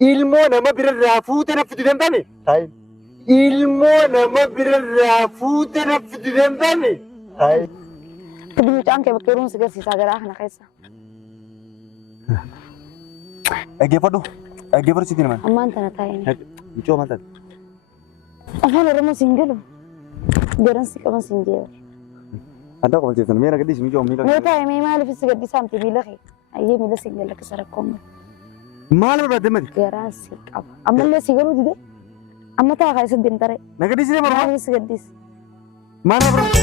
ilmoo nama birarraa fuute naffitu danda'ame. Hayi. Ilmoo nama birarraa fuute naffitu danda'ame. Hayi. Kadii mucaan kee bakka yeroon si garsiisaa garaa kana keessa. Dhaggeeffadhu. Dhaggeeffadhu sitti naman. Ammaan tana taa'ee. Mucoo ammaan tana. Afaan Oromoo siin galu. Garansi qaban siin jeera. Adda qabalcheessan meera gadhiisi mucoo miila. Mee taa'ee mee maaliif si gadhiisaa miti miila kee? Ayyee miila siin gala kasa rakkoon. Maal barbaadde mati? Garansi qaba. Ammallee si galuu dide. Amma taa'aa keessa deemtare. Na gadhiisi deema. Maaliif si gadhiisi? Maal barbaadde?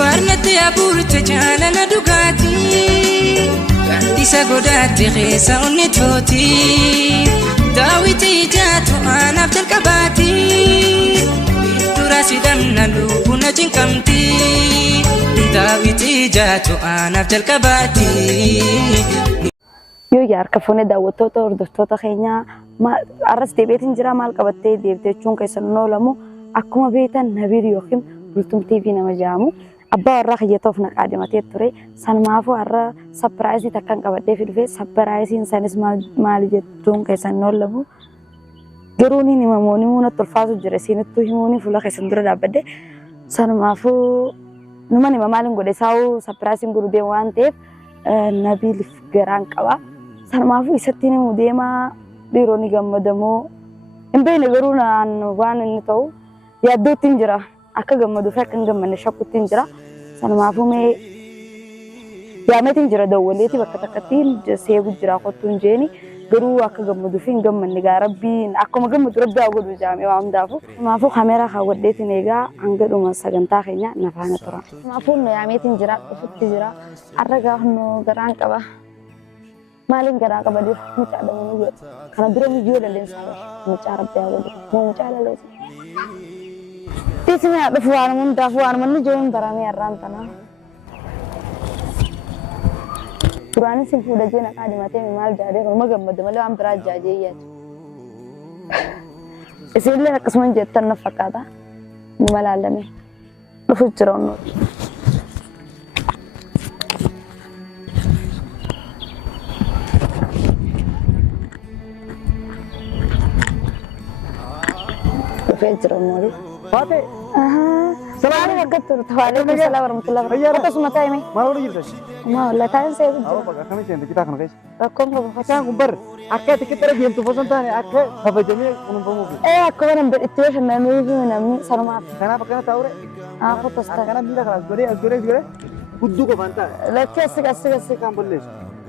Barnatti abuurte jaalala dhugaatii gaaddisa godaatti keessa onni tooti daawwitii jaatu aanaaf jalqabaati dura sidhamna lubbuna cinqamti daawwitii jaatu aanaaf jalqabaati. Yoo harka fuunee daawwattoota hordoftoota keenyaa arras deebiitiin jira maal qabattee deebitee jechuun keessan oolamu akkuma beektan Nabiir yookiin Bultumtii fi nama jedhamu. Abbaa warraa kiyyatoof naqaa deematee ture. Sanumaafuu har'a sapiraayizii takkaan qabadhee fidufee sapiraayiziin isaaniis maali jechuun keessan oolamu. Garuu ni himamuuni muunatti ulfaatu jira. Siinattuu himuuni fuula keessan dura dhaabbadde. Sanumaafuu numan hima maaliin godhe saawuu sapiraayiziin godhu deemu waan ta'eef Nabiiliif garaan qaba. Sanumaafuu isatti himu deemaa dhiironni gammadamoo. Hin beekne garuu waan inni ta'u yaaddootti hin jira. Akka gammaduu fi akka hin gammanne shakkuutti hin jira. Sanumaafuu mee yaameetiin jira dawwaleeti bakka takkatti seebu jira kottuu hin jeeni garuu akka gammaduu fi hin gammanne gaa rabbiin akkuma gammadu rabbi haa godhu jaamee waa hundaafu. Sanumaafuu kaameeraa kaawwadheetiin eegaa hanga dhuma sagantaa keenya nafaana tura. Sanumaafuu yaameetiin jira dhufutti jira har'a gaafa garaan qaba. Maaliin garaa qaba dira mucaa dhamanii jedhu kana dura miyyoo lalleensaa mucaa rabbi haa godhu moo mucaa lalleensaa. Isini ada fuan muda fuan mana jom barami arran tanah. Kurani sih sudah je nak ada mati mal jadi kalau magam madu malu am berat jadi ya. Isini nak kesemuan jetan nafkata mal alami. Lufu cerono. Lufu cerono. Fatih. Selalu agak turut Waalaikumsalam warahmatullahi wabarakatuh. Apa semua ini? Mau udah gitu. Mau lah tanya saya. Apa pakai kami sih kita akan guys. Aku nggak Kita kubar. Akhirnya kita lagi yang tuh pesan tanya. Akhirnya sampai jamnya penumpang mobil. Aku kan itu nami sarma. Kenapa kena tahu re? Aku tuh star. Karena bila kalau gore. Kudu ke pantai. Lagi asik. Kamu boleh.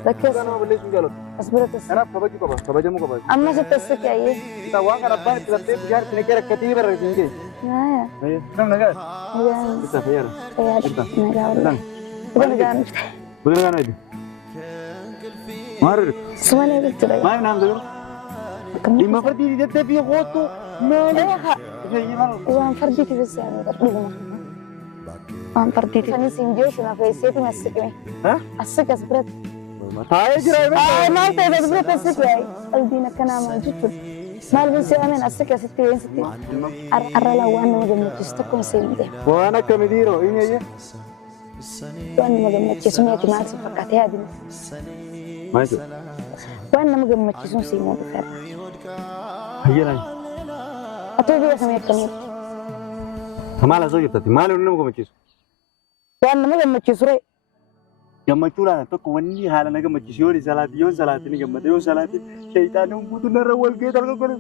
Lagi Kamu boleh juga loh. asbiratus. Kenapa kabar juga kabar jamu kabar. Amma sih asik ya ini. Kita uang kan apa? Kita biar kira-kira ketiba ini. Ya. Ayo, kamu naga. Ya. Kita bayar. Ya. Negara. Bukan. Bukan itu. Mari. Semuanya itu lagi. Mana nama dulu? Lima perti di tapi foto. Mana? Uang pergi di sini ada lima. Uang pergi. Ini sinjo sudah face itu masuk ni. Hah? Asik asbirat. Hai jirai. Mau teh asbirat asik ya. Albina kena maju. Malu sih amen asik asik yang sih. Aralawan nama gemucis tu konsen deh. Wana kami diro ini aja. Wan nama gemucis semua itu masih pakai hati. Masuk. Wan nama gemucis sih mau tukar. Iya lah. Atau dia sama kami. Kemana saja tadi? Mana nama gemucis? Wan nama gemucis re. Gammachuu laata tokko wanni haala naga machiisuu yoo salaatini gammadee yoo salaatini shayitaanii humbuutu narra wal ga'ee targa godhe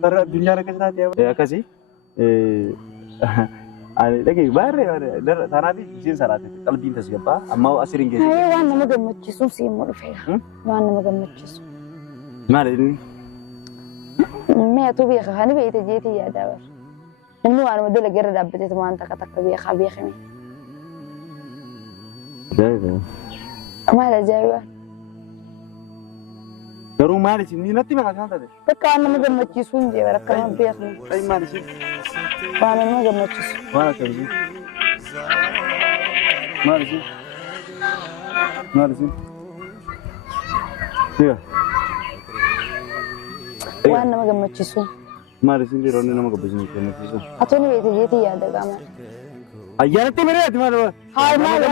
har'a addunyaa akka jiraate akkasii dhagee baay'ee tanaaf isiin salaate qalbiin tasgabbaa amma asiriin geesse. Waan nama gammachiisuun si immoo dhufeera. Waan nama gammachiisu. Maal inni? Meetu beeka kan beekte jeetii yaadaa bara. Namni waan dalagaa irra dhaabbatee waan takka beekame. Maal ajaa'iba! Garuu maal isin ni natti maqaan taate? Bakka waan nama gammachiisu hin jee bara akkana beeknu. Ay maal isin? Waan nama gammachiisu. Maal akkamitti? Maal isin? Maal isin? Siya? Waan nama gammachiisu. Maal isin dhiironni nama gammachiisu? Atoo ni beekte jeetii yaada qaama. Ayyaanatti miree ati maal? Haa maal?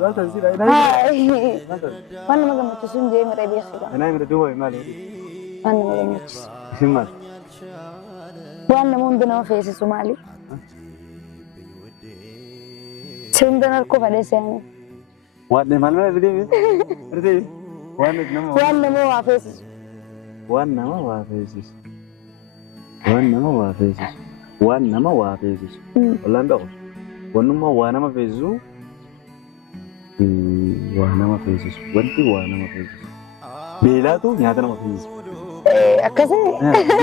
Maal taasisa? Waan nama gammachiisu hin jee miree beeksisa. Anaa mira duwwaa maal? Waan nama gammachiisu. Isin maal? Waan nama hundi nama feesisu maali? Si hunda narkoo fadhee seenu. Waan maal maal irra deemi? Waan nama waa feesisu. Waan nama waa feesisu. Waan nama waa feesisu. Waan nama waa feesisu. Wallaan beeku. Wannummaa waa nama feesisu. Waa nama feesisu. Wanti waa nama feesisu. Beelaatu nyaata nama feesisu. Akkasii.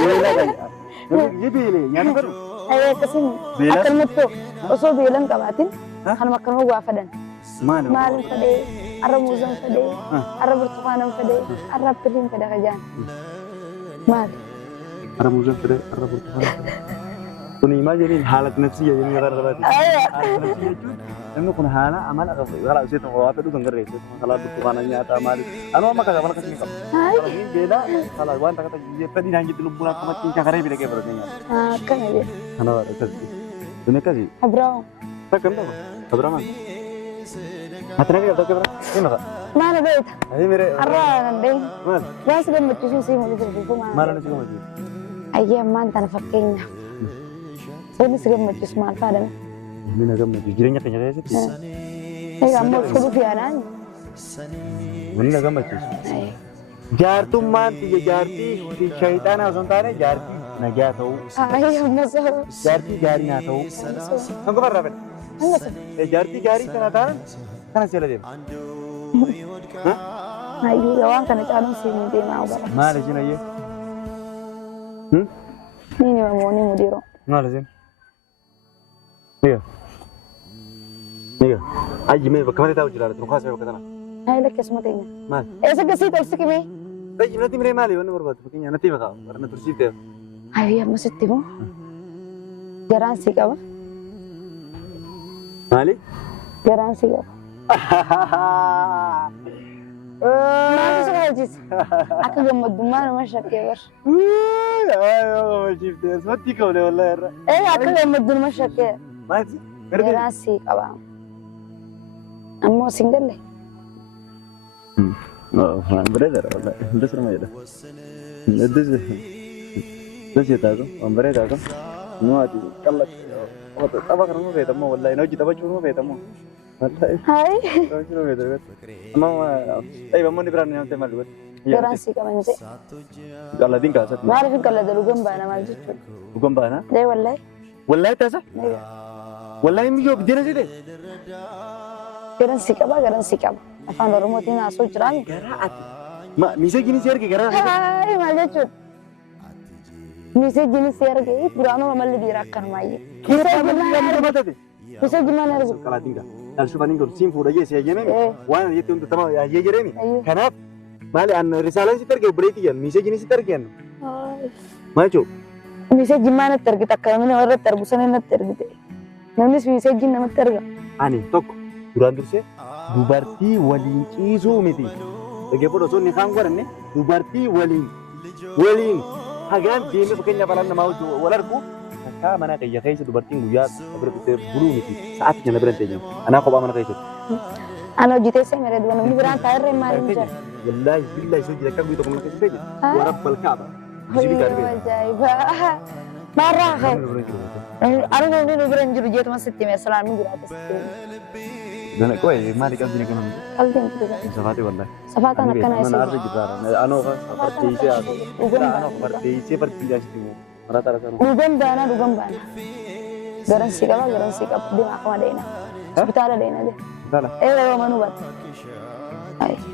Beelaa kan beelee nyaata godhu. Akkasii. Akkanumatti osoo beelan qabaatin kanuma akkanuma waa fadhan. Maalin fadhee, arra muuzan fadhee, arra burtukaanaan fadhee, arra appiliin fadha kajaan. Maali? Arra muuzan fadhee, arra burtukaanaan fadhee. Kun himaa jedheen haala nafsiyyaa jennee gargaaraati. Haala nafsiyyaa jechuun namni kun haala amala karaa ishee tokko waa fedhu kan garreessu. Kalaa burtukaanaa nyaataa maali? Anoo amma kaza mana kasii qaba. Kalaa beelaa kalaa waan takka fedhii naan jetti lubbuun akka mattiin kakaree bira keessa fudhatee nyaata. Akkana jedhe. Kana waa akkasii. Kun akkasii. Abiraam. Takkam ta'u. Abiraamaan. Ati nagaa tokko bira. Inni fa'a. Maal beekta? Ayi mere. Arra nandee. Maal? Waan si gammachiisuun si mul'isa jechuun maal? Maal ani si gammachiisu? Ayyee ammaan tana fakkeenya. Wanni si gammachiisu maal faadame? Inni na gammachiisu jireenya keenya keessatti. Egaa ammoo fuudhuuf yaadaan. Inni na gammachiisu. Jaartummaan xiyya jaartii shayitaanaa osoo hin taane jaartii nagaa ta'uu. Ayyee amma soo. Jaartii gaarii naa ta'uu. Kan qofa irraa fedha. Jaartii gaarii kana taa'an kana si jala deema. Ayyee waan kana caaluun si hin deemaa bara. Maal isin ayyee? Ni mamoonni mudiroo. Maal isin? Niga. Ayyi mee bakka malee taa'u jiraatu nu kaasee bakka sana. Ayi lakkasuma teenya. Maal? Eessa gasii tolsi qimee? Ayyi natti miree maali wanni barbaadu fakkeenya natti baqa warra na tursiif ta'e. Ayyee amma sitti moo? Garaan si qaba. Maali? Garaan si qaba. Maaltu si kabachiisa? Akka gammaddummaa nama shakkee bar. Asumatti qabne wallaahi irra. Akka gammaddu nama shakkee. Maati? Garaan si qaba. Ammoo si hin galle. Bareedaadha wallaahi. Indas nama jedha. Indas jedhaa waan bareedaadha. Nuwaati qallatti. Tapha kana nu beekamoo wallaahi na hojii taphachuu nu beekamoo. Hai. Taphachuu nu beekamoo. Amma dhayibammoonni biraan nyaatee maal godhe? Garaan si qaban jee. Qalladhiin kaasatti. Maaliif hin qallada dhugan baana maal jechuudha? Dhugan baana? Dee wallaahi. Wallaahi taasa? Wallaahi miyyoo biddeen asii ta'e? Garaan si qaba garaan si qaba. Afaan Oromootiin haasoo jiraami. Garaa ati. Miseejiin si erge garaa ati. Hai maal jechuudha? Miseejiin si erge duraanuma malli dhiiraa akkanumaayyee. Miseejiin maal ergu? Qalladhiin kaa. Alshufaniin kun siin fuudha jee si eeyyamee waan jettee hundi tamaa yaayyee jireemi. Kanaaf maali an risaalaan sitti erge obboleetti jennu miseejiin sitti ergeen. Maal jechuudha? Miseejiin maa natti ergite akka namni warratti ergu sana natti ergite. Namnis miseejiin namatti erga. Ani tokko duraan dursee dubartii waliin ciisuu miti. Dhaggeeffadhu osoo inni kaan godhanne dubartii waliin hagaan deemee fakkeenya balaan namaa wal argu takkaa mana kiyya keessa dubartiin guyyaa bira dhuftee buluu miti sa'aatii jala bira hin teenye. Anaa kophaa mana keessatti. Ana hojii teessee mereedu namni biraan taa'irree maaliin jira? Wallaahi billaahi soo jira akka guyyaa tokko mana keessa teenye. Warra balkaaba. Ajaa'iba. Maarraa kee. Ani namni nu bira hin jiru jeetuma sitti mee salaan nu jiraate sitti. Dana qoye maali qalbiin akka namni? Qalbiin jira. Safaati wallaahi. Safaataan akkanaa mana arra jirraara. Anoo fardeessee haasoo. Anoo fardeessee fardiidhaa sitti moo. Maraata rasaa. Dhugan baana. Garan si qaba deemaa akkuma dheena. Hospitaala dheena jee. Hospitaala. Yeroo manuu batte.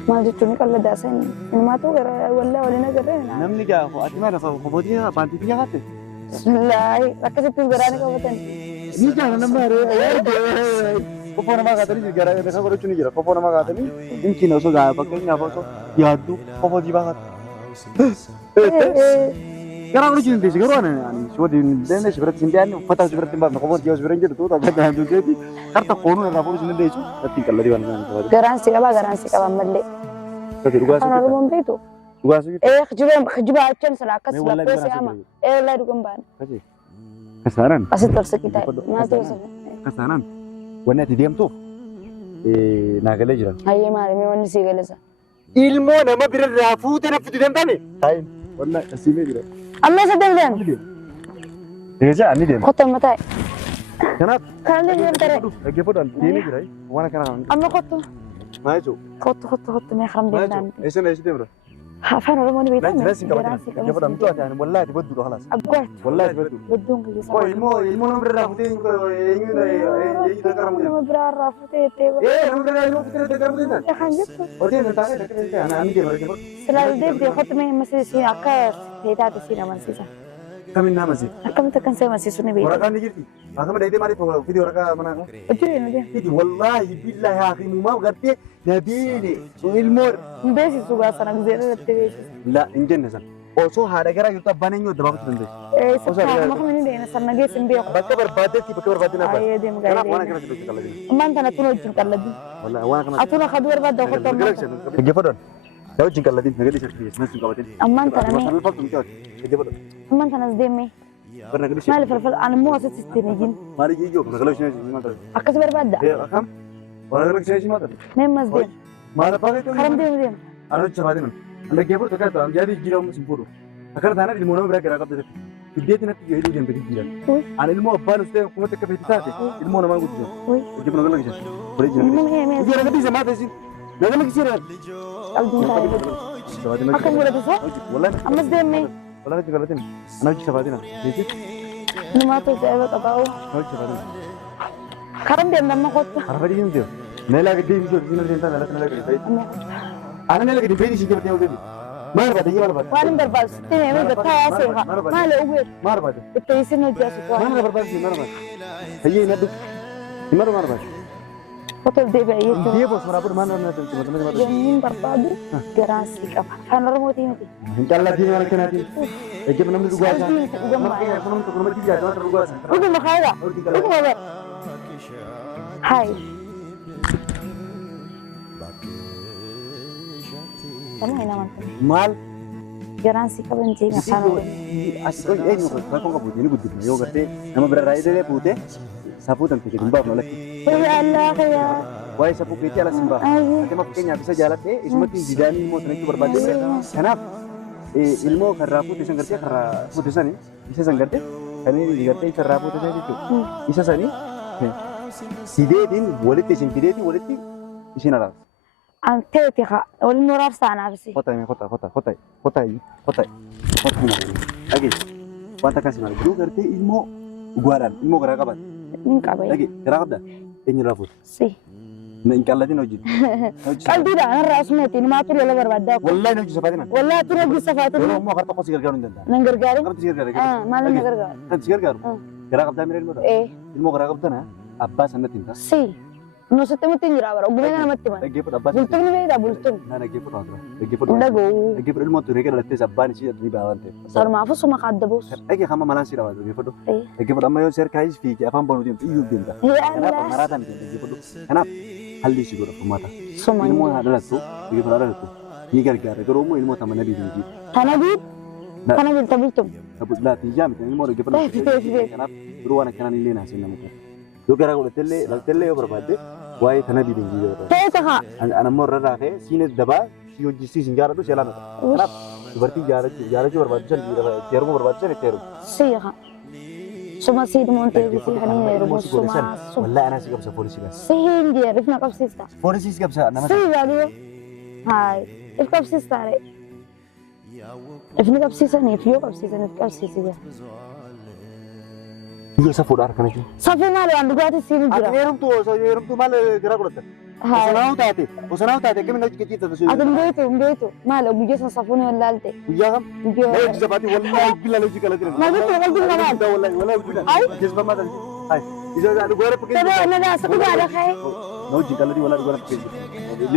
Maal jechuun qalladdaa sani. Ilmaatu gara wallaa waliin agarree. Namni gaafa ati maal lafa kofootii baantii xiyyaa faatte? Bismillaahi akkasittis garaani qabatan. Ni jaala nama reeraa. Kofoo namaa kaatanii garaa kan godhachuun ni jira. Kofoo namaa kaatanii dinkiin osoo gaafa fakkeenyaaf osoo yaaddu kofoo jibaa kaata. Garaa godhachuun hin teessi garuu ani shoodii deemnee shibiratti hin dhiyaanne uffata shibiratti hin baafne kofoo jibaa shibiratti jedhu tuuta akka ta'an duukeeti karta koonuu irraa fuudhuu hin dandeessu ittiin qalladii waan ta'an. Garaan si qaba mallee. Kan Oromoon beektu. Dhugaasii. Jibaa achaan sila akkas laphee si'ama. Wallaahi dhugan baana. Kasaaran. Asitti ol siqii taa'e. Maal ta'uu Kasaaran. Wanni ati deemtuuf naagalee jiran. Hayyee maalimee wanni sii galasa. Ilmoo nama birarraa fuutee na fiduu danda'ame. Taayin wallaahi asiimee jira. Amma isa deemleen. Egaa ani deema. Kottu amma taa'e. Kanaaf. Kan deemee taree. Dhaggeeffataan deemee jira. Waan kana. Amma kottu. Maa jechuun. Kottu mee haram deemnaan. Eessa na eessa deemra? Afaan Oromoo ni beekama. Nasiin qabatina. Dhaggeeffataan mucaa ta'an wallaahi badduudha khalaas. Aggaat. Wallaahi baddu. Badduun kiyya Koo ilmoo nama birarraa fuutee eenyuun gargaaramuu nama biraarraa fuutee jettee nama birarraa ilmoo fuutee gargaaramuu danda'an. kan jettu. Hojii hin taane dhaggeeffate ani deema dhaggeeffatu. Silaa deemtee kottu mee masiisiin akka teetaate siin amansiisa. Kamiin nama si. Akkamitti akkan see amansiisu ni beekama. Waraqaan ni jirti. Akkama dheedee maaliif fidii waraqaa manaa kan? Hojii nu deema. Fidii wallaahi billaahi hakimumaa gartee nabiini ilmoo. Hin beeksisu gaasana gisee irratti beeksisu. La hin jenne san. Osoo haadha garaa jirtu abbaan eenyu adda baafachuu dandeessu. Sakkaatuma kama ni deema sanna geessu hin beeku. Bakka barbaadetti bakka barbaadetti naaf. Ayyee deemu Kanaaf waan gaariidha. akkana si hojii qalladin. Ammaan tana tun wajjin qalladin. Wallaahi waan akkana. Atuna kaduu barbaadda kottu ammaan tana. Dhaggeeffadhaan. Yaa wajjin qalladin nagadii isa dhiyeessu nasi hin qabatin. Ammaan tana mee Falfaltu miti waati. Dhaggeeffadhaan. ammaan tanas deemee Bar nagadii isa. maali falfal ani immoo asitti ittiin ijin Maali jiyyoo nagaloo ishee maal ta'e. akkas barbaadda Akkam. Waan nagaloo ishee maal ta'e. mee mas deema Maal abbaa keetti. karam deemu deema Arrocha sabaatinan. Dhaggeeffadhu takka ta'an yaadi jijjiiramu sin fuudhu. Akkana taanaan ilmoo nama biraa garaa qabda jechuudha. Fiddeetti natti jedhuu deemte jijjiiran. Ani ilmoo abbaan ustee kuma takka feeti taate ilmoo namaa guddisa. Uy. Hojii nagaloo ishee. Bari jina. mee Hojii nagaloo ishee maal ta'e sin. Nagaloo ishee dha. qalbiin taa'ee Sabaatiin. akka mul'atu isaa Wallahi. ammas deemee Wallahi itti galatin. Ana hojii sabaatina. Jechuun. numaatu ajaa'iba qabaa'u Hojii sabaatina. karam deemna amma kottu Arafadi hin jiru. Neela gadi hin jiru. Sinna deemtaa neela neela gadi fayyadu. amma kottu Ana neela gadi fayyadu ishee gabatee hojii. Maal barbaade? Maal barbaade? waan hin barbaadu sitti meemee gattaa yaaseefa maali ubeetu Maal barbaade? itti isin hojii asitti waan Maal barbaade? Maal barbaade? Hayyee hin addu. Hin maal barbaade? kottu deebi'a jechuudha. Biyya boos maraabur maal barbaade? Yommuu barbaadu garaan sii qaba. Afaan Oromootiin miti. Hin calladii maal kanaatiin. Ejjeba namni dhugaa isaa. Qalbii miti dhugamaa. Namni tokko namatti jiraatu waan dhugaa isaa. Dhuguma kaayida. Dhuguma bara. Hayi. Sama hin amantan. Maal? Garaan sii qaban jeeni afaan Oromoo. As eenyu rakkoo qabu ni guddifne yoo gartee nama bira raayidee fuutee safuu tan fide hin baafnu alatti. Wayya Allah kayyaa. Waa'ee safuu keetii alas hin baafnu. Ayyee. Akkuma fakkeenyaaf isa jaalattee isumatti didaanii immoo sanatti barbaadde. Kanaaf ilmoo karraa fuute san gartee karraa fuute sani isa san gartee kan inni gartee karraa fuute san jechuudha. Isa sani fideetiin walitti isin fideetiin walitti isin araarsa. An teeti haa waliin muraasa anaafisi. Kota. Dhagee wanta akkasii maal jiru gartee ilmoo dhugaadhaan ilmoo garaa qaban. Nin qaba. Dhagee garaa qabda eenyu irraa fuute. Si. Hin qalladin hojii. Qalbiidhaan irraa asumeetiin maatu lola barbaaddaa. Wallahi na hojii safaatiin. Wallahi tun hojii safaatiin. Yeroo ammoo harka qosi gargaaruu hin danda'an. Nan gargaaru. Qabdi si gargaara. Maal na gargaaru? Kan si gargaaru. Garaa qabdaa miree ilmoo dha. Ilmoo garaa qabdana abbaa sanatti hin ta'a. Si. Nusitti miti jira bara. Ogummaa namatti mana. Dhaggeeffatu abbaa Bultumni beektaa bultumni. Na dhaggeeffatu haasura. Dhaggeeffatu. Dhagoo. Dhaggeeffatu ilmoo turee gara lattees abbaan ishee ni baa waan ta'eef. Sarumaafuu suma kaadda buusu. Dhagee hamma malaan si dhawaatu dhaggeeffatu. Dhaggeeffatu amma yoo seerkaa is fiigee afaan banuu deemtu iyyuu deemta. Kanaaf maraataan dhaggeeffatu. Kanaaf halli si godha furmaata. Suma. Ilmoo haa dhalattu dhaggeeffatu haa dhalattu ni gargaara garuu immoo ilmoo tama nabii ni jiru. Tanabiit. Kana bilta bultum. Laati ijaa miti ilmoo dhaggeeffatu. Kanaaf duruu waan akkanaan illee naasee nama ta'e. Yoo garaa godhattellee laltellee yoo barbaadde waa'ee kana biidin jiru. Teessa haa. Anammoo irra raafee siin dabaa si hojjisiisin jaaladhu si alaanata. Kanaaf dubartii jaalachuu barbaaddu san itti heerumuu barbaaddu san itti heerumu. Siha. Suma siidumuun teessisii kan hin heerumu suma. Wallaahi anaa si qabsa poolisii kan. Sihin jee rifna qabsiista. Poolisii si qabsa nama. Sihi baadiyoo. Haay. If qabsiistaa ree. Ifni qabsiisaniif yoo qabsiisaniif qabsiisii. Biyya safuudha harkana jiru. Safii maali waan dhugaatii siin jira. Heerumtuu maal garaa godhatta? Osanaa'u taate akkamiin hojii gaggeessata sun? Ati hin beektu maali guyyaa san safuun hin laalte. Guyyaa kam? Guyyaa. Hojii safaatii wallaahi bilaa hojii kala jiran. Nageetti qalbii namaati. Wallaahi bilaa. Keessumaa maal ta'e? Isa dhugaara fakkeenya. Sabee na daasa dhugaadha ka'e. Na hojii kala wallaahi dhugaara fakkeenya.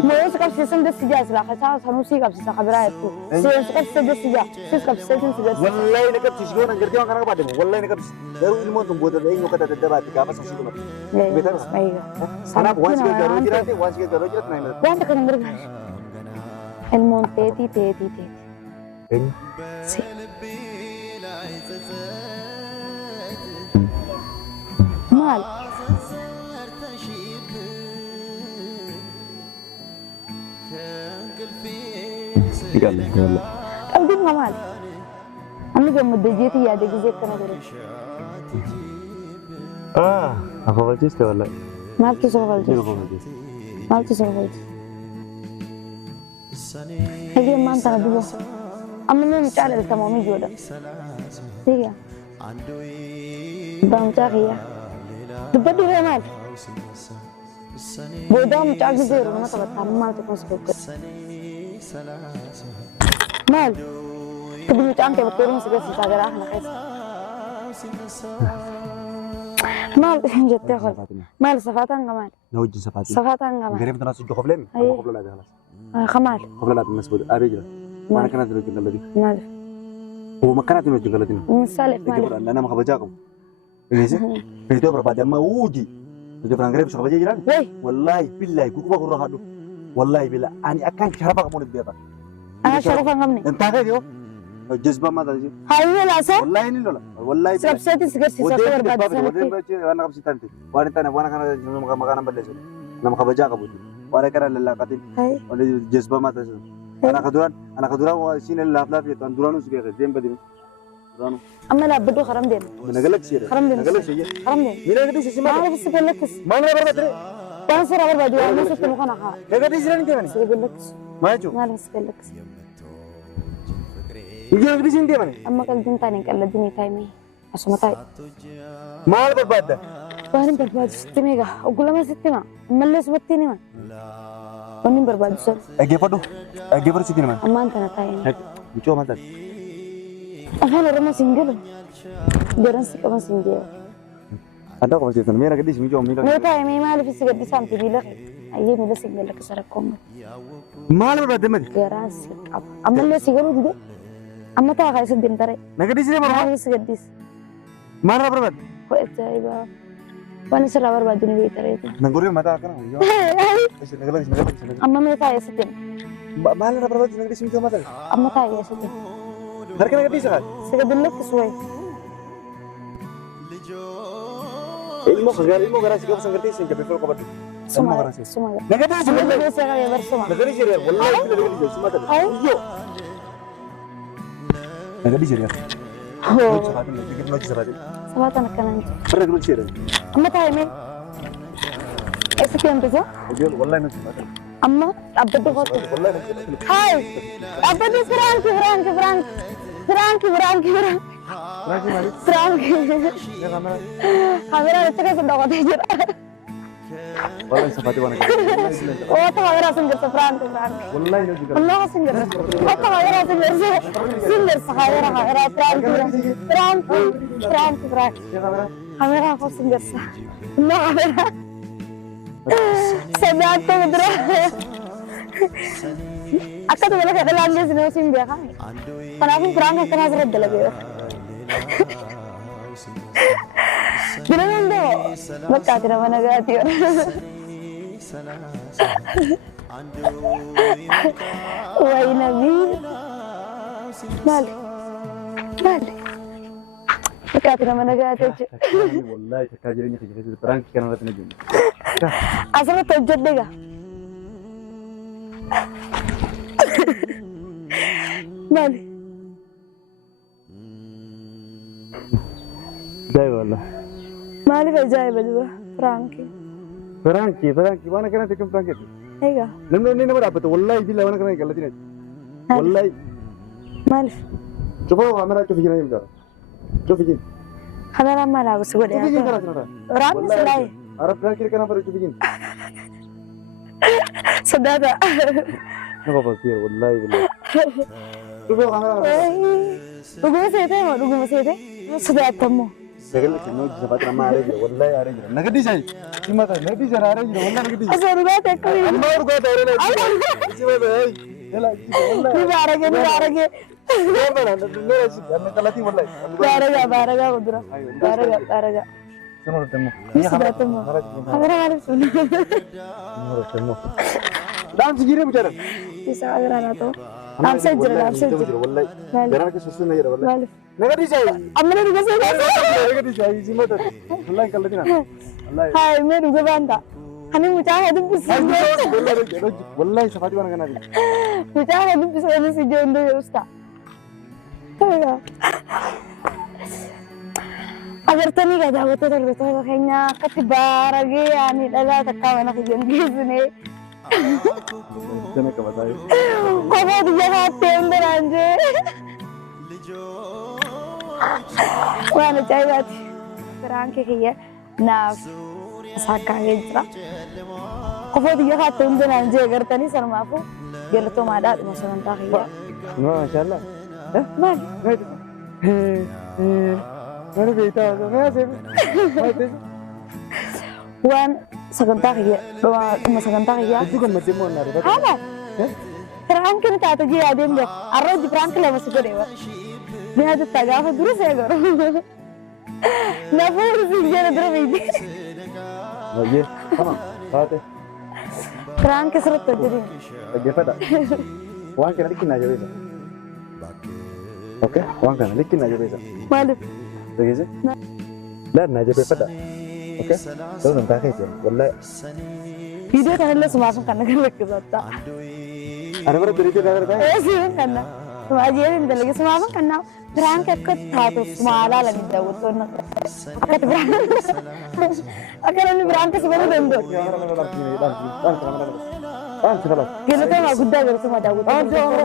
Moo si qabsiisan dasi jaa silaa kasaa sanuu si qabsiisa kabiraa jettu. Seen si qabsiisa dasi jaa sis qabsiisan si dasi. Wallaahi na qabsiisi yoo na gartee waan kana qabaadde wallaahi na qabsiisi. Garuu ilmoon sun booda eenyu akka daddabaatti gaafa sun si dhumate. Kanaaf waan si gargaaruu jiraate waan si gargaaruu jiraate naa himata. Wanta kana gargaaru. Ilmoon teetii. Eenyu? Si. Maal? قال لي والله قلبي مال أنا جم مدجيتي يا دقيقة زي كنا دري أخو بجيست والله ما بتسوق الجيش ما بتسوق الجيش هي ما أنت نبيه أما من متعال التمامي جودا هي دام تاخية تبدو هي مال بودام تعال زيرو ما تبغى مال تكون سكوت مال تبي تعال كيف تقولون سكوت ساجرا إحنا خيس مال جت تاخذ مال صفاتان كمان نوجد صفاتي صفاتان كمان قريب تناسب جو قبلين قبل لا خلاص خمال قبل لا تناسب أبي جل ما كانت تناسب الذي مال هو ما كانت تناسب الذي مسالف مال أنا ما خبجاكم ليش في دبر بعد ما وودي دبر عن قريب شو خبجي جيران والله بالله كوكو بقول رهادو والله بالله أنا أكان شربك مول البيضة أنا شرفا غمني أنت هذا الجذبة ما تجي هاي لا سه والله إني لا والله سبسيتي سكرسي سكر بعد سنة أنا قبضت تانتي وأنا كان مكان بلش أنا خبجاك أبوي وأنا كان لله قتيل وأنا الجذبة ما تجي أنا خدوران وشين اللافلاف يتوان دورانو سكير دين بدين دورانو أما لا بدو خرم دين من قلك شيء خرم دين قلك شيء خرم دين مين قديش اسمه ما أعرف سكلك ما أنا برا ترى كان سر أبر بدو أنا سكت مكان أخا قديش راني كمان سكلك ما أشوف ما أعرف سكلك يجي قديش أنت كمان أما كل دين تاني كل دين تايمي أسمع تاي ما أعرف بعد وأنا برباد ستميجا أقول ما ستما مللس بتيني ما وأنا برباد سر أجي فرس كنا أما أنت نتاين بيشوف ما تد أنا رما سينجل جران سكما سينجل ada kok sih mira gadis mi jom mira Mereka yang memang lebih segera disampai bilang, ayah mila segera kesara kong. malu berarti mah Geras, amal le segera juga. Amma tak kayak sedih ntar. nah gadis ini mana Ayah segera dis. mana berarti Kok itu iba. Pani serabar baju ni bitar itu. nangguri mata kan yo Amma mereka ayah sedih. malu berarti gadis mi jom mata Amma tak ayah sedih. harga gadis kan Segera dulu kesuai. ilmu garasi kau sangat tinggi sampai level kau Semua. nah gadis Semua biasa kaya bersama. nah gadis ya wallahi gadis semua tadi yo nah gadis ya Oh. bikin lagi sebati Sama tanah kanan. pernah dulu sih Amma tak ayah sekian tu oke wallahi nanti mata Amma abad tu kau. wallahi nanti Hai, abad tu Frank. lagi mari Frank. ya kamera Kamera itu kan sudah kau tejer. wallahi sebati mana Oh, tu kamera singer Frank. wallahi nanti Allah singer. Oh, tu kamera singer. Kamera Frank. ya kamera Kamera aku singer. Allah kamera. Sebab tu betul. Aku tu malah kata lanjut sini simbia kan. Kenapa Frank kena serat lagi? Bilang tu, betul tidak mana gati orang. Wah Nabi, balik. Betul tidak mana gati. wallahi terkajinya kerja perang kan orang tu juga Asal tu jod dega. Balik. jai wallah Mali kerja berdua, Franky. Franky mana kena tekan Franky Ega, ini nama apa tu wallahi bila mana kena kalau tidak wallahi Mali. coba kamera coba fikir aja coba fikir Kamera mana aku suka dia. fikir cara Orang selai. Arab Franky kenapa coba fikir Saudara. apa fikir wallahi billahi coba kamera Dugu masih ada, dugu masih ada. Sudah temu. Segala kena jabat nama ada je, wallahi ada je. Nak di sini, cuma tak nak di sana ada je, wallahi nak di. Asal rumah tekuk. Amma urut ada orang lagi. Cuma dah, yalah, wallahi. Ni barang. Apa nak? Mera sih, anda kalati wallahi. Barang udra. Barang. Semua temu. Sudah temu. Kamera mana sini? Semua temu. Dan segini bicara. Bisa agar tu. Absen je. Wallahi. Berapa kesusun aja wallahi. Nak di sini. Amma ni juga saya. Nak di sini, cuma tak. Wallahi kalati nak. Wallahi. Hai, मैं रुके बंदा أنا مجاهد بس والله سفاتي وانا كان هذه مجاهد بس أنا سجون ده يوستا أغرتني كذا وتدرسوا خينا كتبارجي يعني لا تكاونا في جنبي جنك بتاعي كم دي جهات تندر عنجي وانا جايباتي فرانك هي ناف ساكا جيترا كم دي جهات تندر عنجي أغرتني سرمافو جلتو ما دات مثلا تاخيا ما شاء الله ما أنا بيتا ما سيب ما تيجي وان سكنتاخيا ما سكنتاخيا itu kan masih mau nari betul هذا فرانك انت تجي عادين ده الرد فرانك لا مسكوا ده بهذا التجاوز دروس يا جرو نفور سيجنا دربيدي oke sama saatnya فرانك سرت تجري lagi pada uang kena dikin aja bisa oke uang kena dikin aja bisa مالك begitu لا ناجي pada oke terus entah kayak والله فيديو كان لسه ما فهم كنا كنا كذا أنا مرة تريد هذا ده ايه سيم كنا ما اجي انت لقي سما فهم كنا فرانك كنت هاتو سمالا لقي داود تونا اكت فرانك اكلني فرانك سبب دندو كنا ما قد داود سما داود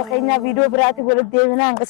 خينا فيديو براتي ولد دينا انك